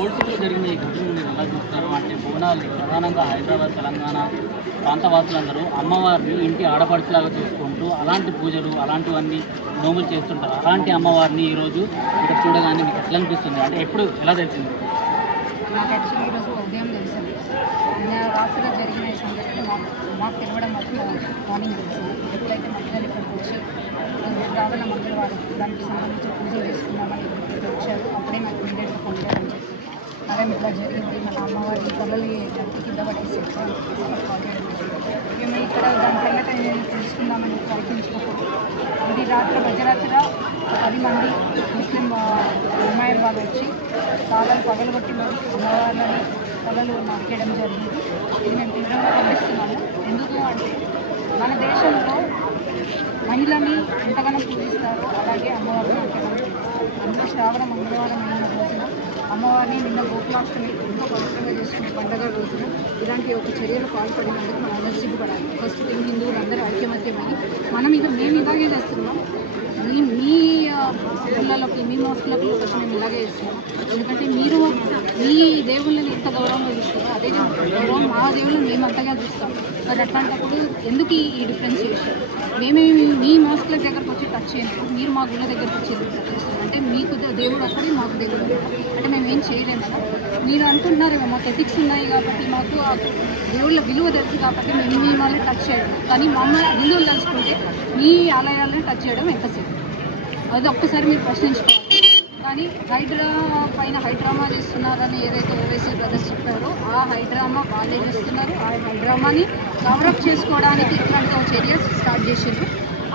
Old సిటీలో జరిగిన ఈ ఘటనను మీరు ఎలా చూస్తారు అంటే బోనాలు ప్రధానంగా హైదరాబాద్ తెలంగాణ ప్రాంతవాసులందరూ అమ్మవారిని ఇంటి ఆడపడుచులాగా చూసుకుంటూ అలాంటి పూజలు అలాంటివన్నీ నోములు చేస్తుంటారు. అలాంటి అమ్మవారిని ఈరోజు ఇక్కడ చూడగానే మీకు ఎట్లా అనిపిస్తుంది? అంటే ఎప్పుడు ఎలా తెలిసింది? నాకు యాక్చువల్లీ ఈరోజు ఉదయం తెలిసింది. రాత్రిలో జరిగిన ఈ సంఘటన మాకు తెలియడం మార్నింగ్ తెలిసింది. ఎప్పుడైతే మహిళలు ఇక్కడికి వచ్చి రావణ మంగళవారం దానికి సంబంధించి పూజలు చేసుకున్నామని ఇక్కడికి వచ్చారు, అప్పుడే నాకు ఇమీడియట్గా ఫోన్ చేయడం చెప్పి అదే ఇట్లా జరిగింది, మన అమ్మవారి తల్లని గట్టి కింద పడేసి కాల్ చేయడం జరిగింది. మేము ఇక్కడ దాని సంగతి నేను తెలుసుకుందామని ప్రయత్నించినప్పుడు ఇది మధ్యరాత్రి 10 మంది ముస్లిం అమ్మాయిల వాళ్ళు వచ్చి కాలాలు పగలగొట్టి అమ్మవారిని తలలు నరికేయడం జరిగింది. ఇది మేము తీవ్రంగా ఖండిస్తున్నాము. ఎందుకు అంటే మన దేశంలో మహిళని ఎంతగానో పూజిస్తారో అలాగే అమ్మవారిని ఎంతగానో పూజిస్తారు. అందులో శ్రావణ మంగళవారం అయిన రోజున అమ్మవారిని నిన్న గోకులాష్టమి ఎంతో పవిత్రంగా చేసుకునే పండుగ రోజున ఇలాంటి ఒక చర్యలు పాల్పడినందుకు మనం అందరూ సిగ్గుపడాలి. ఫస్ట్ థింగ్ హిందువులు అందరూ ఐక్యమత్యమని మేము ఇలాగే చేస్తున్నాం. మీ ఊళ్ళలోకి మీ మోస్ట్లకి వచ్చి మేము ఇలాగే చేస్తున్నాం. ఎందుకంటే మీరు మీ దేవుళ్ళని ఎంత గౌరవంగా చూస్తారో అదే గౌరవం మా దేవుళ్ళని మేము అంతగా చూస్తాం. మరి అట్లాంటప్పుడు ఎందుకు ఈ డిఫరెన్షియేషన్? మేమేమి మీ మోస్ట్ల దగ్గరకు వచ్చి టచ్ చేయలేదు, మీరు మా గుళ్ళ దగ్గరకు వచ్చి టచ్ చేస్తారు. అంటే మీకు దేవుడు ఒకటి, మాకు దేవుడు అంటే మేము ఏం చేయలేము కదా. మీరు అనుకుంటున్నారేమో మాకు ఎథిక్స్ ఉన్నాయి కాబట్టి, మాకు దేవుళ్ళ విలువ తెలుసు కాబట్టి మేము మీ వాళ్ళని టచ్ చేయడం, కానీ మమ్మల్ని హిందువులు తలుచుకుంటే మీ ఆలయాలను టచ్ చేయడం ఎంతసేపు? అది ఒక్కసారి మీరు ప్రశ్నించుకోవాలి. కానీ హైడ్రామా చేస్తున్నారని ఏదైతే ఓవైసీ బ్రదర్స్ చెప్పారో ఆ హైడ్రామా వాళ్ళే చేస్తున్నారు. ఆ హైడ్రామాని కవరప్ చేసుకోవడానికి ఇట్లాంటి చర్య స్టార్ట్ చేసారు.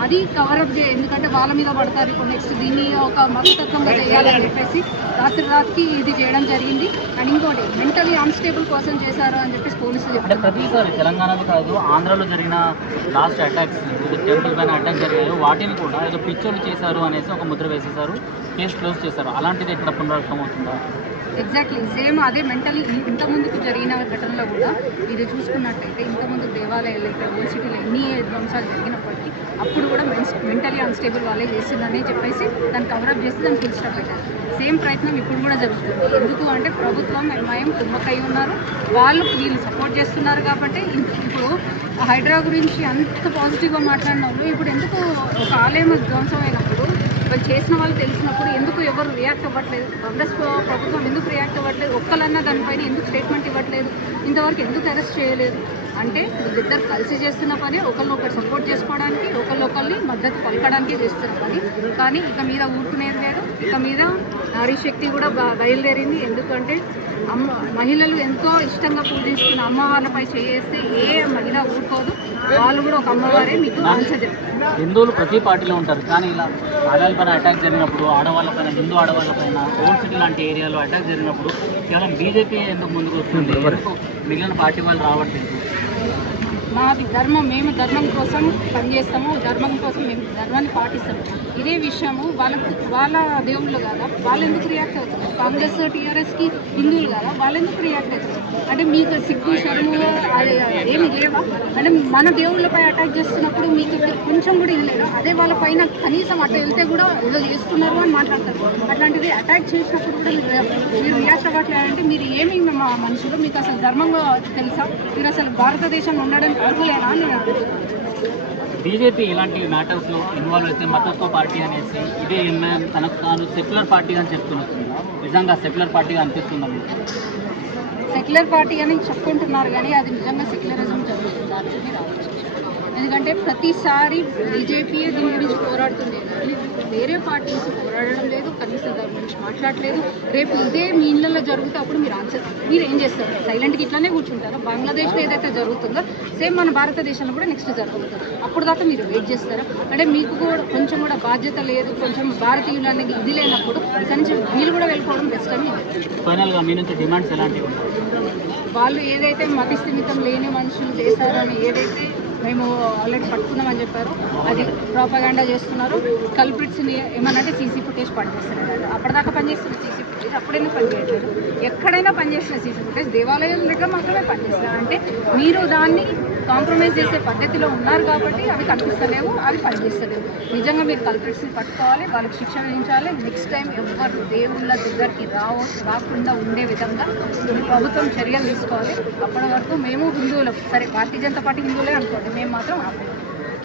అది కవరప్ ఎందుకంటే వాళ్ళ మీద పడతారు. ఇప్పుడు నెక్స్ట్ దీన్ని ఒక మతతత్వంగా చేయాలని చెప్పేసి రాత్రికి ఇది చేయడం జరిగింది. అండ్ ఇంకోటి మెంటలీ అన్స్టేబుల్ కోసం చేశారు అని చెప్పేసి పోలీసులు చెప్పారు. ప్రతిసారి తెలంగాణలో కాదు ఆంధ్రాలో జరిగిన లాస్ట్ అటాక్స్ టెంపుల్ పైన అటాక్ జరిగాయో వాటిని కూడా ఏదో పిచ్చోళ్ళు చేశారు అనేసి ఒక ముద్ర వేసేశారు, కేసు క్లోజ్ చేశారు. అలాంటిది ఇక్కడ పునరావృతం అవుతుందా? ఎగ్జాక్ట్లీ సేమ్ అదే మెంటలీ ఇంతకుముందుకు జరిగిన ఘటనలో కూడా ఇది చూసుకున్నట్టయితే ఇంతకుముందు దేవాలయాలు అయితే ఓల్డ్ సిటీలో ఎన్ని ధ్వంసాలు జరిగినప్పటికీ అప్పుడు కూడా మెంటలీ అన్స్టేబుల్ వాళ్ళే చేసిందని చెప్పేసి దాన్ని కవరప్ చేసి దాన్ని ఫుల్ స్టాప్ పెట్టారు. సేమ్ ప్రయత్నం ఇప్పుడు కూడా జరుగుతుంది. ఎందుకు అంటే ప్రభుత్వం ఎంఐఎం కుమ్మక్కై ఉన్నారు, వీళ్ళు సపోర్ట్ చేస్తున్నారు కాబట్టి ఇప్పుడు హైడ్రా గురించి అంత పాజిటివ్గా మాట్లాడిన వాళ్ళు ఇప్పుడు ఎందుకు ఒక ఆలయం ధ్వంసం అయినప్పుడు వాళ్ళు చేసిన వాళ్ళు తెలిసినప్పుడు ఎందుకు ఎవరు రియాక్ట్ అవ్వట్లేదు? కాంగ్రెస్ ప్రభుత్వం ఎందుకు రియాక్ట్ అవ్వట్లేదు? ఒక్కలన్నా దానిపైన ఎందుకు స్టేట్మెంట్ ఇవ్వట్లేదు? ఇంతవరకు ఎందుకు అరెస్ట్ చేయలేదు? అంటే వీళ్ళిద్దరు కలిసి చేస్తున్న పని, ఒకరినొకరు సపోర్ట్ చేసుకోవడానికి, ఒకరిని మద్దతు పలకడానికి చేస్తున్న పని. కానీ ఇక మీద ఊరుకునేది లేదు. ఇక మీద నారీ శక్తి కూడా బయలుదేరింది. ఎందుకంటే మహిళలు ఎంతో ఇష్టంగా పూజిస్తున్న అమ్మవార్లపై చేస్తే ఏ మహిళ ఊరుకోదు. వాళ్ళు కూడా ఒక అమ్మవారే మీకు ఆన్సర్ చెప్తారు. హిందువులు ప్రతి పార్టీలో ఉంటారు, కానీ ఇలా ఆడవాళ్ళపైన అటాక్ జరిగినప్పుడు ఆడవాళ్ళపైన హిందూ ఆడవాళ్ళపైన ఓల్డ్ సిటీ లాంటి ఏరియాలో అటాక్ జరిగినప్పుడు కేవలం బీజేపీ ఎందుకు ముందుకు వస్తుంది? మిగిలిన పార్టీ వాళ్ళు రావట్లేదు. మాది ధర్మం, మేము ధర్మం కోసం పనిచేస్తాము, ధర్మం కోసం మేము ధర్మాన్ని పాటిస్తాము. ఇదే విషయము వాళ్ళ దేవుళ్ళు కదా, వాళ్ళు ఎందుకు రియాక్ట్ అవుతారు? కాంగ్రెస్ టీఆర్ఎస్కి హిందువులు కదా, వాళ్ళు ఎందుకు రియాక్ట్ అవుతారు? అంటే మీకు సిగ్గు శరము ఏమి లేవా? అంటే మన దేవుళ్ళపై అటాక్ చేస్తున్నప్పుడు మీకు కొంచెం కూడా ఇది లేదా? అదే వాళ్ళ పైన కనీసం అట్లా వెళ్తే కూడా ఏదో చేస్తున్నారు అని మాట్లాడతారు. అట్లాంటిది అటాక్ చేసినప్పుడు కూడా మీరు రియాక్ట్ అవ్వట్లేదంటే మీరు ఏమి మనుషులు? మీకు అసలు ధర్మంగా తెలుసా? మీరు అసలు భారతదేశంలో ఉండడానికి అర్హులేనా అని నేను అడుగుతున్నాను. బీజేపీ ఇలాంటి మ్యాటర్స్లో ఇన్వాల్వ్ అయితే మతత్వ పార్టీ అనేసి ఇదే ఎంఐఎం తనకు తాను సెక్యులర్ పార్టీగా అని చెప్తున్నది. నిజంగా సెక్యులర్ పార్టీగా అనిపిస్తుంది? సెక్యులర్ పార్టీ అని చెప్పుకుంటున్నారు, కానీ అది నిజంగా సెక్యులరిజం జరుగుతుందా అని మీరు ఆలోచించారు. ఎందుకంటే ప్రతిసారి బీజేపీ దీని గురించి పోరాడుతుంది, కానీ వేరే పార్టీస్ పోరాడడం లేదు, కనీసం దాని గురించి మాట్లాడలేదు. రేపు ఇదే మీ ఇళ్ళల్లో జరుగుతే అప్పుడు మీరు ఏం చేస్తారు? సైలెంట్గా ఇట్లానే కూర్చుంటారా? బంగ్లాదేశ్లో ఏదైతే జరుగుతుందో సేమ్ మన భారతదేశంలో కూడా నెక్స్ట్ జరుగుతుంది. అప్పుడు దాకా మీరు వెయిట్ చేస్తారా? అంటే మీకు కూడా కొంచెం కూడా బాధ్యత లేదు, కొంచెం భారతీయులు అనేది ఇది లేనప్పుడు ఇక్కడి నుంచి వీళ్ళు కూడా వెళ్ళిపోవడం బెస్ట్ అని. ఫైనల్గా మీ నుంచి డిమాండ్స్ ఎలాంటివి? వాళ్ళు ఏదైతే మతిస్థిమితం లేని మనుషులు చేశారో అని ఏదైతే మేము ఆల్రెడీ పట్టుకున్నామని చెప్పారు, అది ప్రాపగాండా చేస్తున్నారు. కల్ప్రిట్స్ని ఏమన్నంటే సీసీ ఫుటేజ్ పనిచేస్తున్నారు. అప్పటిదాకా పనిచేస్తున్న సీసీ ఫుటేజ్ అప్పుడైనా పనిచేయట్లేదు. ఎక్కడైనా పనిచేసిన సీసీ ఫుటేజ్ దేవాలయాల దగ్గర మాత్రమే పనిచేస్తారు. అంటే మీరు దాన్ని కాంప్రమైజ్ చేసే పద్ధతిలో ఉన్నారు కాబట్టి అవి కనిపిస్తలేవు, అవి పనిచేస్తలేవు. నిజంగా మీరు కల్ప్రిట్స్ని పట్టుకోవాలి, వాళ్ళకి శిక్షణ విధించాలి. నెక్స్ట్ టైం ఎవరు దేవుళ్ళ దగ్గరికి రాకుండా ఉండే విధంగా ప్రభుత్వం చర్యలు తీసుకోవాలి. అప్పటి వరకు మేము హిందువులు, సరే భారతీయ జనతా పార్టీ హిందువులే అనుకోండి, మేము మాత్రం ఆపేది.